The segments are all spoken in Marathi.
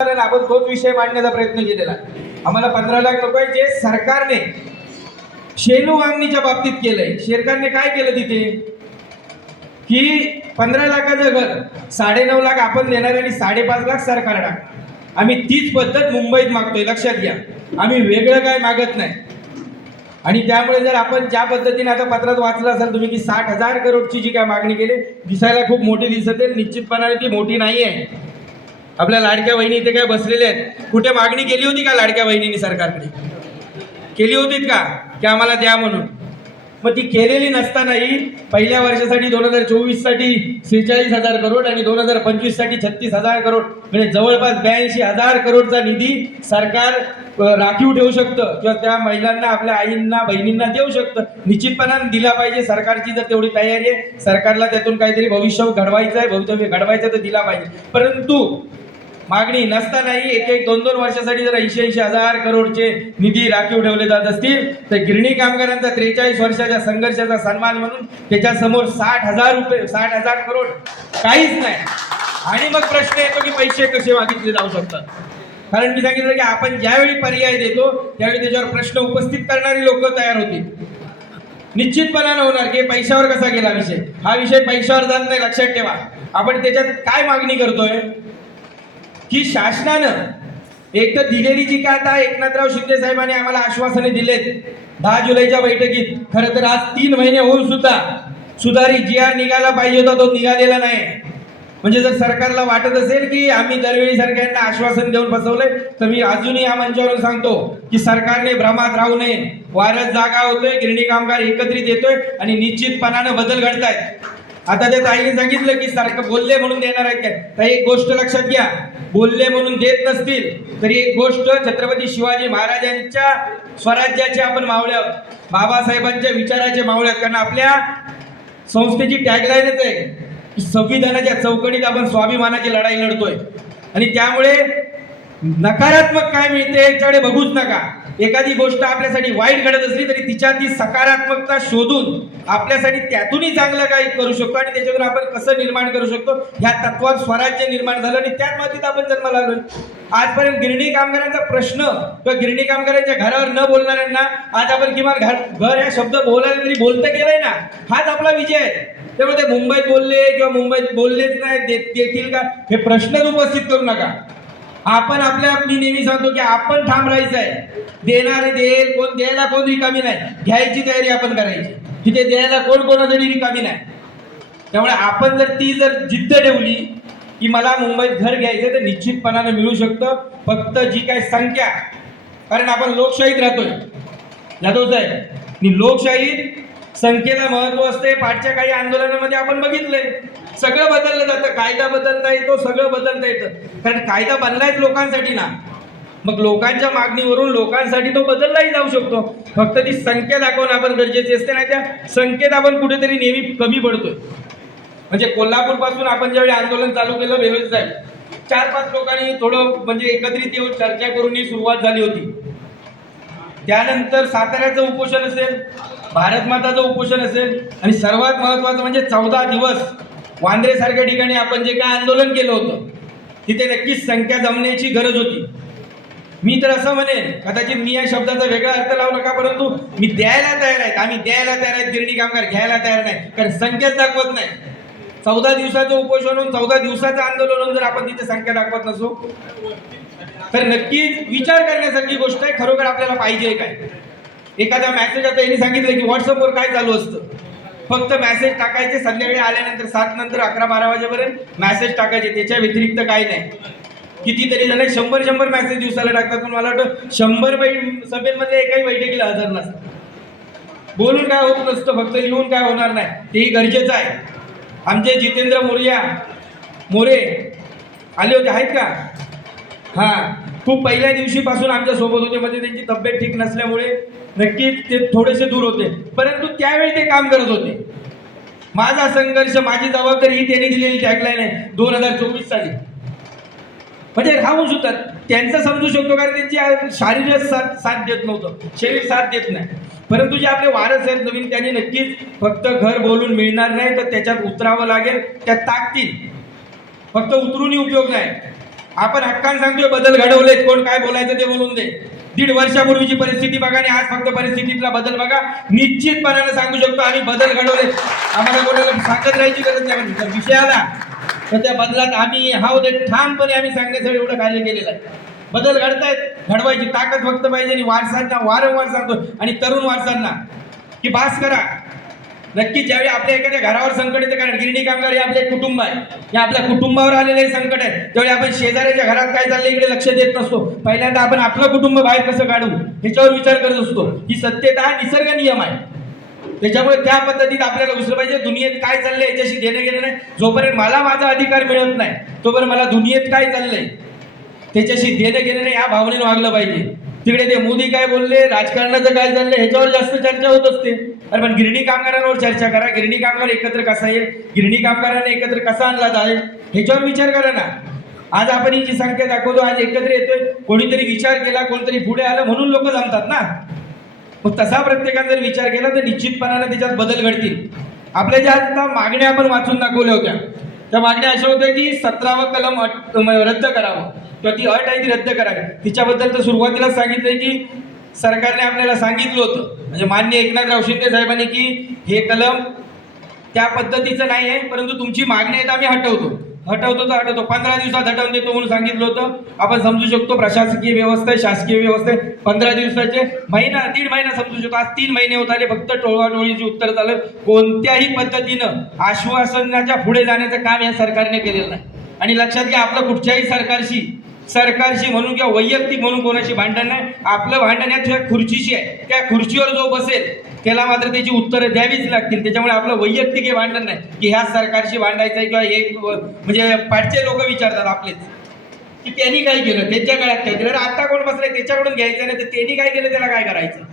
आपण तोच विषय मांडण्याचा प्रयत्न केलेला आहे. आम्हाला 15 लाख रुपये जे सरकारने शेलू मागणीच्या बाबतीत केलंय. सरकारने काय केलं तिथे की 15 लाखाचं घर 9.5 लाख आपण देणार आणि 5.5 लाख सरकार टाकणार. आम्ही तीच पद्धत मुंबईत मागतोय, लक्षात घ्या. आम्ही वेगळं काय मागत नाही. आणि त्यामुळे जर आपण ज्या पद्धतीने आता पत्रात वाचलं असाल तुम्ही की 60,000 करोडची जी काय मागणी केली, दिसायला खूप मोठी दिसते, निश्चितपणाने ती मोठी नाही आहे. आपल्या लाडक्या बहिणी इथे काय बसलेल्या आहेत, कुठे मागणी केली होती का लाडक्या बहिणींनी सरकारकडे? केली होती का की आम्हाला द्या म्हणून? मग ती केलेली नसतानाही पहिल्या वर्षासाठी 2024 साठी 46,000 करोड आणि 2025 साठी 36,000 करोड, म्हणजे जवळपास 82,000 करोडचा निधी सरकार राखीव ठेवू शकतं किंवा त्या महिलांना, आपल्या आईंना, बहिणींना देऊ शकतं. निश्चितपणाने दिला पाहिजे. सरकारची जर तेवढी तयारी आहे, सरकारला त्यातून काहीतरी भविष्य घडवायचं आहे, भवितव्य घडवायचं, तर दिला पाहिजे. परंतु मागणी नसतानाही 1-2 वर्षासाठी जर 80,000 करोडचे निधी राखीव ठेवले जात असतील, तर गिरणी कामगारांचा 43 वर्षाच्या संघर्षाचा सन्मान म्हणून त्याच्यासमोर 60,000 करोड काहीच नाही. आणि मग प्रश्न येतो की पैसे कसे मागितले जाऊ शकतात. कारण मी सांगितलं की आपण ज्यावेळी पर्याय देतो त्यावेळी त्याच्यावर प्रश्न उपस्थित करणारी लोक तयार होतील. निश्चितपणाने होणार की पैशावर कसा गेला विषय. हा विषय पैशावर जात नाही, लक्षात ठेवा. आपण त्याच्यात काय मागणी करतोय की शासनानं एक तर दिलेली जी काय आता एकनाथराव शिंदे साहेबांनी आम्हाला आश्वासने दिलेत 10 जुलैच्या बैठकीत, खरं तर आज 3 महिने होऊन सुद्धा सुधारित GR निघाला पाहिजे होता, तो निघालेला नाही. म्हणजे जर सरकारला वाटत असेल की आम्ही दरवेळी सरकारने आश्वासन देऊन फसवलंय, तर मी अजूनही या मंचावरून सांगतो की सरकारने भ्रमात राहू नये. वारस जागा होतोय, गिरणी कामगार एकत्रित येतोय आणि निश्चितपणाने बदल घडतायत. आता त्या ताईने सांगितलं की सरकार बोलले म्हणून देणार आहेत काय, तर एक गोष्ट लक्षात घ्या, बोलले म्हणून देत नसतील तरी एक गोष्ट, छत्रपती शिवाजी महाराजांच्या स्वराज्याचे आपण मावळे आहोत, बाबासाहेबांच्या विचाराचे मावळे आहोत. कारण आपल्या संस्थेची टॅगलाईनच आहे की संविधानाच्या चौकटीत आपण स्वाभिमानाची लढाई लढतोय. आणि त्यामुळे नकारात्मक काय मिळते याच्याकडे बघूच नका. एखादी गोष्ट आपल्यासाठी वाईट घडत असली तरी तिच्यात ती सकारात्मकता शोधून आपल्यासाठी त्यातूनही चांगलं काही करू शकतो आणि त्याच्यातून आपण कसं निर्माण करू शकतो ह्या तत्वात स्वराज्य निर्माण झालं आणि त्याच मातीत आपण जन्माला आलोय. आजपर्यंत गिरणी कामगारांचा प्रश्न किंवा गिरणी कामगारांच्या घरावर न बोलणाऱ्यांना आज आपण किमान घर या शब्द बोलायला तरी बोलतं गेलंय ना, हाच आपला विजय आहे. त्यामुळे ते मुंबईत बोलले किंवा मुंबईत बोललेच नाही देतील का हे प्रश्नच उपस्थित करू नका. आपण मी नेहमी सांगतो की आपण ठाम राहायचं आहे. देणारे देईल, कोण द्यायला कोण रिकामी नाही, घ्यायची तयारी आपण करायची. तिथे द्यायला कोणासाठी रिकामी नाही. त्यामुळे आपण जर जिद्द ठेवली की मला मुंबईत घर घ्यायचं, तर निश्चितपणाने मिळू शकतं. फक्त जी काय संख्या, कारण आपण लोकशाहीत राहतोय जाधव साहेब, आणि लोकशाहीत संख्येला महत्व असते. पाठच्या काही आंदोलनामध्ये आपण बघितलंय सगळं बदललं जातं, कायदा बदलता येतो, सगळं बदलता येतं. कारण कायदा बनलायच लोकांसाठी ना, मग लोकांच्या मागणीवरून लोकांसाठी तो बदललाही जाऊ शकतो. फक्त ती संख्या दाखवणं आपण गरजेचे असते, नाही त्या संख्येत आपण कुठेतरी नेहमी कमी पडतोय. म्हणजे कोल्हापूर पासून आपण ज्यावेळी आंदोलन चालू केलं बेरोज साहेब, 4-5 लोकांनी थोडं म्हणजे एकत्रित येऊन चर्चा करून ही सुरुवात झाली होती. त्यानंतर साताऱ्याचं उपोषण असेल, भारत माताचं उपोषण असेल, आणि सर्वात महत्वाचं म्हणजे 14 दिवस वांद्रे सारख्या ठिकाणी आपण जे काय आंदोलन केलं होतं तिथे नक्कीच संख्या जमण्याची गरज होती. मी तर असं म्हणेन, कदाचित मी या शब्दाचा वेगळा अर्थ लावू नका, परंतु मी द्यायला तयार आहेत, आम्ही द्यायला तयार आहेत, गिरणी कामगार घ्यायला तयार नाही, कारण संख्याच दाखवत नाही. 14 दिवसाचं उपोषण होऊन 14 दिवसाचं आंदोलन होऊन जर आपण तिथे संख्या दाखवत नसू तर नक्कीच विचार करण्यासारखी गोष्ट आहे. खरोखर आपल्याला पाहिजे काय? एखादा मेसेज, आता यांनी सांगितलं की व्हॉट्सअपवर काय चालू असतं, फक्त मेसेज टाकायचे, संध्याकाळी आल्यानंतर 7 नंतर 11-12 वाजेपर्यंत मेसेज टाकायचे, त्याच्या व्यतिरिक्त काही नाही. कितीतरी जण 100 मेसेज दिवसाला टाकतात, पण मला वाटतं 100 सभेमध्ये एकाही बैठकीला हजर नसतात. बोलून काय होत नसतं, फक्त लिहून काय होणार नाही, तेही गरजेचं आहे. आमचे जितेंद्र मोरे आले होते, आहेत का? हां, खूप पहिल्या दिवशीपासून आमच्या सोबत होते. मध्ये त्यांची तब्येत ठीक नसल्यामुळे नक्कीच ते थोडेसे दूर होते, परंतु त्यावेळी ते काम करत होते. माझा संघर्ष, माझी जबाबदारी ही त्यांनी दिलेली टॅगलाईन आहे 2024 साली. म्हणजे राहून सुद्धा त्यांचं समजू शकतो, कारण त्यांची शारीरिक साथ देत नव्हतं, शरीर साथ देत नाही. परंतु जे आपले वारस आहेत नवीन, त्यांनी नक्कीच फक्त घर बोलून मिळणार नाही, तर त्याच्यात उतरावं लागेल. त्या ताकदीत फक्त उतरूनही उपयोग नाही. आपण हक्कान सांगतोय बदल घडवलेत, कोण काय बोलायचं ते बोलून दे. 1.5 वर्षापूर्वीची परिस्थिती बघा आणि आज फक्त परिस्थितीतला बदल बघा, निश्चितपणाने सांगू शकतो आम्ही बदल घडवले. आम्हाला कोणाला सांगत राहायची गरज नाही. म्हणजे जर विषय आला तर त्या बदलात आम्ही हाव दे ठामपणे आम्ही सांगण्याचं एवढं कार्य केलेलं आहे. बदल घडतायत, घडवायची ताकद फक्त पाहिजे. आणि वारसांना वारंवार सांगतो आणि तरुण वारसांना की बास करा. नक्की ज्यावेळी आपल्या एखाद्या घरावर संकट येते, कारण गिरणी कामगार हे आपले कुटुंब आहे, हे आपल्या कुटुंबावर आलेले संकट आहे, त्यावेळी आपण शेजाऱ्याच्या घरात काय चाललंय इकडे लक्ष देत नसतो. पहिल्यांदा आपण आपलं कुटुंब बाहेर कसं काढू ह्याच्यावर विचार करत असतो. ही सत्यता हा निसर्ग नियम आहे. त्याच्यामुळे त्या पद्धतीत आपल्याला घुसलं पाहिजे. दुनियेत काय चाललंय याच्याशी देणं घेणं नाही. जोपर्यंत मला माझा अधिकार मिळत नाही तोपर्यंत मला दुनियेत काय चाललंय त्याच्याशी देणं घेणं नाही, या भावनेने वागलं पाहिजे. तिकडे ते मोदी काय बोलले, राजकारणाचं काय चाललंय ह्याच्यावर जास्त चर्चा होत असते. अरे पण गिरणी कामगारांवर चर्चा करा. गिरणी कामगार एकत्र कसा येईल, गिरणी कामगारांना एकत्र कसा आणला जाईल ह्याच्यावर विचार करा ना. आज आपण ही जी संख्या दाखवतो, आज एकत्र येतोय, कोणीतरी विचार केला, कोणतरी पुढे आलं म्हणून लोक जमतात ना. मग तसा प्रत्येकाने जर विचार केला तर निश्चितपणाने त्याच्यात बदल घडतील. आपल्या ज्या आता मागण्या आपण वाचून दाखवल्या होत्या, त्या मागण्या अशा होत्या की 17वं कलम रद्द करावं किंवा ती अट आहे ती रद्द करावी. तिच्याबद्दल तर सुरुवातीलाच सांगितलंय की सरकारने आपल्याला सांगितलं होतं, म्हणजे माननीय एकनाथराव शिंदे साहेबांनी, की हे कलम त्या पद्धतीचं नाही आहे, परंतु तुमची मागणी आहे तर आम्ही हटवतो तर हटवतो. 15 दिवसात हटवून देतो म्हणून सांगितलं होतं. आपण समजू शकतो प्रशासकीय व्यवस्था आहे, शासकीय व्यवस्था आहे. 15 दिवसाचे महिना 1.5 महिना समजू शकतो. आज 3 महिने होत आले, फक्त टोळवाटोळीची उत्तर झालं. कोणत्याही पद्धतीनं आश्वासनाच्या पुढे जाण्याचं काम या सरकारने केलेलं नाही. आणि लक्षात घ्या, आपलं कुठच्याही सरकारशी म्हणून किंवा वैयक्तिक म्हणून कोणाशी भांडण नाही. आपलं भांडण या खुर्चीशी आहे. त्या खुर्चीवर जो बसेल त्याला मात्र त्याची उत्तरं द्यावीच लागतील. त्याच्यामुळे आपलं वैयक्तिक हे भांडण नाही की ह्या सरकारशी भांडायचं आहे किंवा हे म्हणजे पाठचे लोक विचारतात आपलेच की त्यांनी काय केलं, त्यांच्या काळात काय केलं. आता कोण बसलाय त्याच्याकडून घ्यायचं नाही, तर त्यांनी काय केलं त्याला काय करायचं.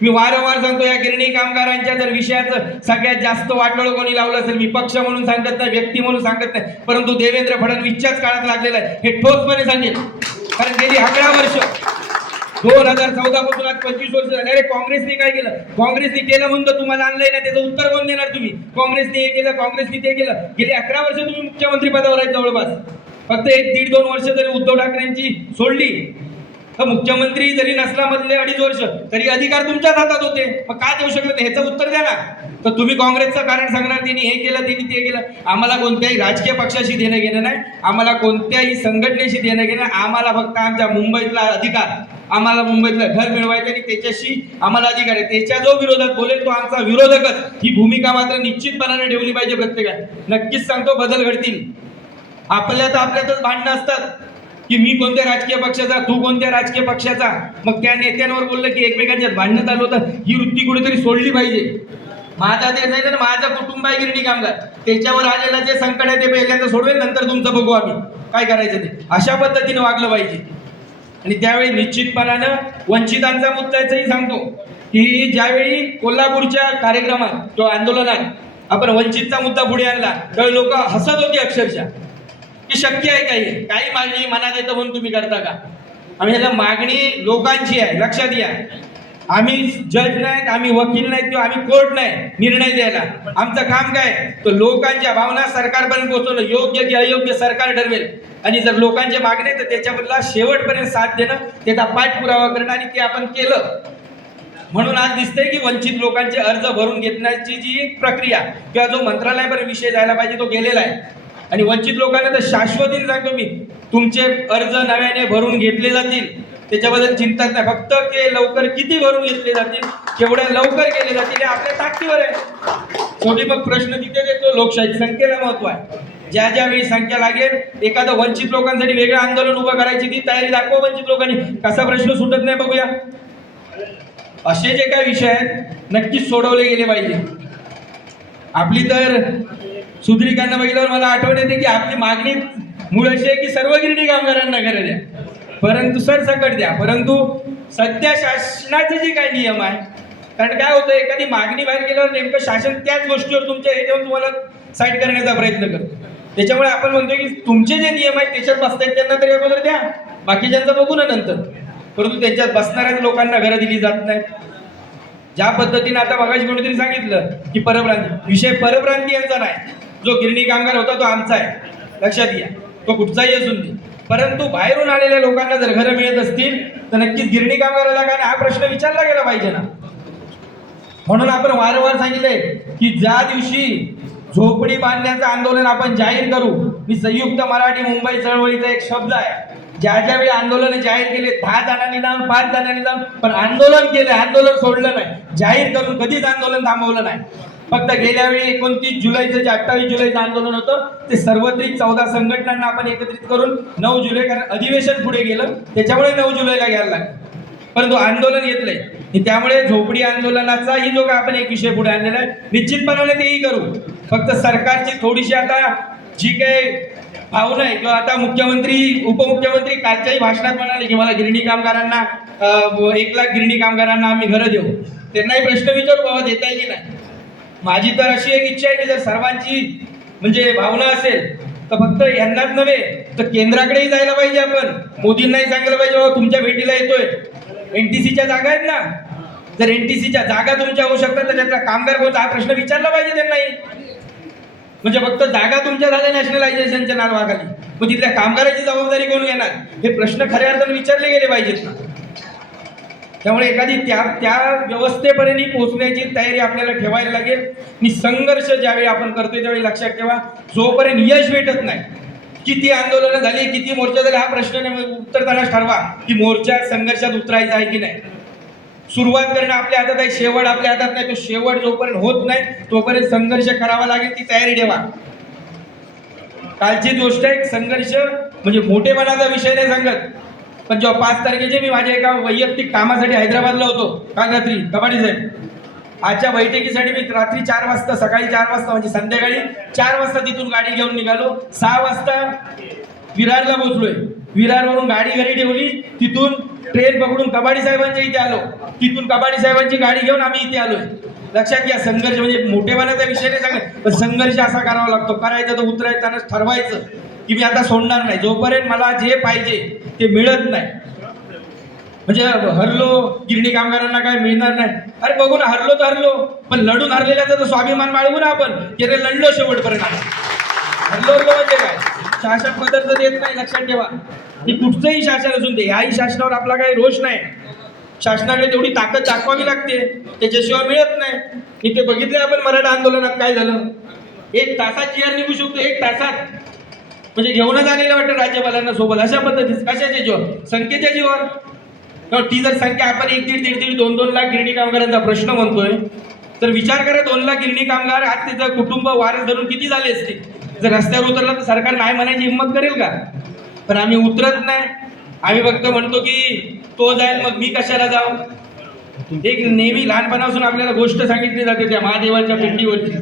मी वारंवार सांगतो, या गिरणी कामगारांच्या जर विषयाचं सगळ्यात जास्त वाटोळ कोणी लावलं असेल, मी पक्ष म्हणून सांगत नाही, व्यक्ती म्हणून सांगत नाही, परंतु देवेंद्र फडणवीसच्याच काळात लागलेलं आहे हे ठोसपणे सांगेल. कारण गेली 11 वर्ष 2014 पासून आज 25 वर्ष झाले. अरे काँग्रेसने काय केलं, काँग्रेसने केलं म्हणून तर तुम्हाला आणलंय ना, त्याचं उत्तर कोण देणार तुम्ही. काँग्रेसने हे केलं, काँग्रेसने ते केलं. गेली 11 वर्ष तुम्ही मुख्यमंत्री पदावर आहेत जवळपास. फक्त 1-1.5-2 वर्ष जरी उद्धव ठाकरेंची सोडली तर मुख्यमंत्री जरी नसला मधले 2.5 वर्ष तरी अधिकार तुमच्याच हातात होते. मग काय देऊ शकत नाही ह्याचं उत्तर द्या ना. तर तुम्ही काँग्रेसचं कारण सांगणार त्यांनी हे केलं त्यांनी ते केलं. आम्हाला कोणत्याही राजकीय पक्षाशी देणं घेणं नाही, आम्हाला कोणत्याही संघटनेशी देणं घेणं. आम्हाला फक्त आमच्या मुंबईतला अधिकार, आम्हाला मुंबईतलं घर मिळवायचं आणि त्याच्याशी आम्हाला अधिकार आहे. त्याच्या जो विरोधात बोलेल तो आमचा विरोधकच. ही भूमिका मात्र निश्चितपणाने ठेवली पाहिजे प्रत्येकाने. नक्कीच सांगतो बदल घडतील. आपल्यातच भांडणं असतात की मी कोणत्या राजकीय पक्षाचा, तू कोणत्या राजकीय पक्षाचा. मग त्या नेत्यांवर बोललं की एकमेकांच्या भांडणं चालू होतं. ही वृत्ती कुठेतरी सोडली पाहिजे. माझा ते नाही तर माझं कुटुंब आहे गिरणी कामगार, त्याच्यावर आलेलं जे संकट आहे ते पहिल्यांदा सोडवेल, नंतर तुमचं बघू आम्ही काय करायचं ते. अशा पद्धतीने वागलं पाहिजे. आणि त्यावेळी निश्चितपणानं वंचितांचा मुद्द्याचंही सांगतो की ज्यावेळी कोल्हापूरच्या कार्यक्रमात किंवा आंदोलनात आपण वंचितचा मुद्दा पुढे आणला त्यावेळी लोक हसत होती अक्षरशः की शक्य आहे काही मागणी मनात येतं म्हणून तुम्ही करता का. आम्ही ह्याला मागणी लोकांची आहे, लक्षात घ्या. आम्ही जज नाहीत, आम्ही वकील नाहीत किंवा आम्ही कोर्ट नाही निर्णय द्यायला. आमचं काम काय तर लोकांच्या भावना सरकारपर्यंत पोहोचवणं. योग्य की अयोग्य सरकार ठरवेल. आणि जर लोकांचे मागणे तर त्याच्याबद्दल शेवटपर्यंत साथ देणं, त्याचा पाठपुरावा करणं आणि ते आपण केलं. म्हणून आज दिसतंय की वंचित लोकांचे अर्ज भरून घेण्याची जी प्रक्रिया किंवा जो मंत्रालयापर्यंत विषय जायला पाहिजे तो गेलेला आहे. आणि वंचित लोकांना तर शाश्वतीने सांगतो मी, तुमचे अर्ज नव्याने भरून घेतले जातील, त्याच्याबद्दल चिंताच नाही. फक्त ते लवकर किती भरून घेतले जातील, केवढ्या लवकर केले जातील हे आपल्या ताकदीवर आहे. शेवटी मग प्रश्न तिथे देतो, लोकशाही संख्येला महत्व आहे. ज्या वेळी संख्या लागेल एखादं वंचित लोकांसाठी वेगळं आंदोलन उभं करायची ती तयारी दाखवा वंचित लोकांनी. कसा प्रश्न सुटत नाही बघूया. असे जे काही विषय आहेत नक्कीच सोडवले गेले पाहिजे. आपली तर सुधारिकांना बघितल्यावर मला आठवण येते की आपली मागणी मूळ अशी आहे की सर्व गिरणी कामगारांना घरं द्या, परंतु सरसकट द्या. परंतु सध्या शासनाचे जे काही नियम आहे, कारण काय होतं एखादी मागणी बाहेर गेल्यावर नेमकं शासन त्याच गोष्टीवर तुमच्या हे देऊन तुम्हाला साईड करण्याचा प्रयत्न करतो. त्याच्यामुळे आपण म्हणतो की तुमचे जे नियम आहेत त्याच्यात बसतायत त्यांना तरी अगोदर द्या, बाकीच्यांचं बघू ना नंतर. परंतु त्यांच्यात बसणाऱ्याच लोकांना घरं दिली जात नाहीत. ज्या पद्धतीने आता मगाशी कोणीतरी सांगितलं की परप्रांती, विषय परप्रांतीयांचा नाही. जो गिरणी कामगार होता तो आमचा आहे, लक्षात घ्या. तो कुठचाही असून दे. परंतु बाहेरून आलेल्या लोकांना जर घरं मिळत असतील तर नक्कीच गिरणी कामगाराला काय नाही, हा प्रश्न विचारला गेला पाहिजे ना. म्हणून आपण वारंवार सांगितलंय की ज्या दिवशी झोपडी बांधण्याचं आंदोलन आपण जाहीर करू, मी संयुक्त मराठी मुंबई चळवळीचा एक शब्द आहे, ज्या ज्यावेळी आंदोलन जाहीर केले 10 जणांनी जाऊन 5 जणांनी जाऊन पण आंदोलन केले, आंदोलन सोडलं नाही, जाहीर करून कधीच आंदोलन थांबवलं नाही. फक्त गेल्या वेळी 29 जुलैचं जे 28 जुलैचं आंदोलन होतं ते सार्वत्रिक 14 संघटनांना आपण एकत्रित करून 9 जुलै, कारण अधिवेशन पुढे गेलं त्याच्यामुळे 9 जुलैला घ्यायला लागलं, परंतु आंदोलन घेतलंय. त्यामुळे झोपडी आंदोलनाचाही जो काय आपण एक विषय पुढे आणलेला आहे, निश्चितपणाने तेही करू. फक्त सरकारची थोडीशी आता जी काही भावना आहे, किंवा आता मुख्यमंत्री उपमुख्यमंत्री कालच्याही भाषणात म्हणाले की मला गिरणी कामगारांना 1 लाख गिरणी कामगारांना आम्ही घरं देऊ. त्यांनाही प्रश्न विचारू, बाबा देता की नाही. माझी तर अशी एक इच्छा आहे की जर सर्वांची म्हणजे भावना असेल तर फक्त यांनाच नव्हे तर केंद्राकडेही जायला पाहिजे. आपण मोदींनाही सांगितलं पाहिजे, बाबा तुमच्या भेटीला येतोय, एनटीसीच्या जागा आहेत ना, जर एनटीसीच्या जागा तुमच्या होऊ शकतात तर त्यातला कामगार कोणता, हा प्रश्न विचारला पाहिजे त्यांनाही. म्हणजे फक्त जागा तुमच्या झाल्या नॅशनलायझेशनच्या नावाखाली, मग तिथल्या कामगाराची जबाबदारी कोण घेणार, हे प्रश्न खऱ्या अर्थाने विचारले गेले पाहिजेत ना. त्यामुळे एखादी त्या व्यवस्थेपर्यंत पोहोचण्याची तयारी आपल्याला ठेवायला लागेल. आणि संघर्ष ज्यावेळी आपण करतोय त्यावेळी लक्षात ठेवा, जोपर्यंत यश भेटत नाही, किती आंदोलनं झाली, किती मोर्चा झाले, हा प्रश्न उत्तर त्याला ठरवा की मोर्चा संघर्षात उतरायचा आहे की नाही. सुरुवात करणं आपल्या हातात आहे, शेवट आपल्या हातात नाही. तो शेवट जोपर्यंत होत नाही तोपर्यंत संघर्ष करावा लागेल, ती तयारी ठेवा. कालची गोष्ट आहे, संघर्ष म्हणजे मोठेपणाचा विषय नाही सांगत, पण जेव्हा 5 तारखेचे मी माझ्या एका वैयक्तिक कामासाठी हैदराबादला होतो काल रात्री, कबाडी साहेब, आजच्या बैठकीसाठी मी रात्री 4 वाजता, सकाळी 4 वाजता म्हणजे संध्याकाळी 4 वाजता तिथून गाडी घेऊन निघालो. 6 वाजता विरारला पोहोचलोय. विरारवरून गाडी घरी ठेवली, तिथून ट्रेन पकडून कबाडी साहेबांच्या इथे आलो, तिथून कबाडी साहेबांची गाडी घेऊन आम्ही इथे आलोय. लक्षात घ्या, संघर्ष म्हणजे मोठेपणाचा विषय नाही सांगत, पण संघर्ष असा करावा लागतो. करायचं तर उतरायचं, ठरवायचं की मी आता सोडणार नाही, जोपर्यंत मला जे पाहिजे ते मिळत नाही. म्हणजे हरलो, गिरणी कामगारांना काय मिळणार नाही, अरे बघू ना, हरलो तर हरलो, पण लढून हरलेल्याचा तर स्वाभिमान बाळगू ना आपण, की रे लढलो शेवटपर्यंत. हरलो म्हणजे काय, शासन पदार्थ देत नाही, लक्षात ठेवा. मी कुठचंही शासन असून दे, याही शासनावर आपला काही रोष नाही, शासनाकडे तेवढी ताकद दाखवावी लागते, त्याच्याशिवाय मिळत नाही. इथे बघितले आपण मराठा आंदोलनात काय झालं, 1 तासात जीआर निघू शकतो, 1 तासात, म्हणजे घेऊनच आलेलं वाटतं राज्यपालांना सोबत. अशा पद्धतीने कशाच्या जीवावर, संख्येच्या जीवावर. ती जर संख्या आपण 1-1.5, 2 लाख गिरणी कामगारांचा प्रश्न म्हणतोय, तर विचार करा 2 लाख गिरणी कामगार आज त्याचं कुटुंब वारस धरून किती झाले असते. जर रस्त्यावर उतरला तर सरकार नाही म्हणायची हिंमत करेल का. पण आम्ही उतरत नाही, आम्ही फक्त म्हणतो की तो जाईल मग मी कशाला जाऊ. एक नेहमी लहानपणापासून आपल्याला गोष्ट सांगितली जाते त्या महादेवाच्या पिंडीवरची,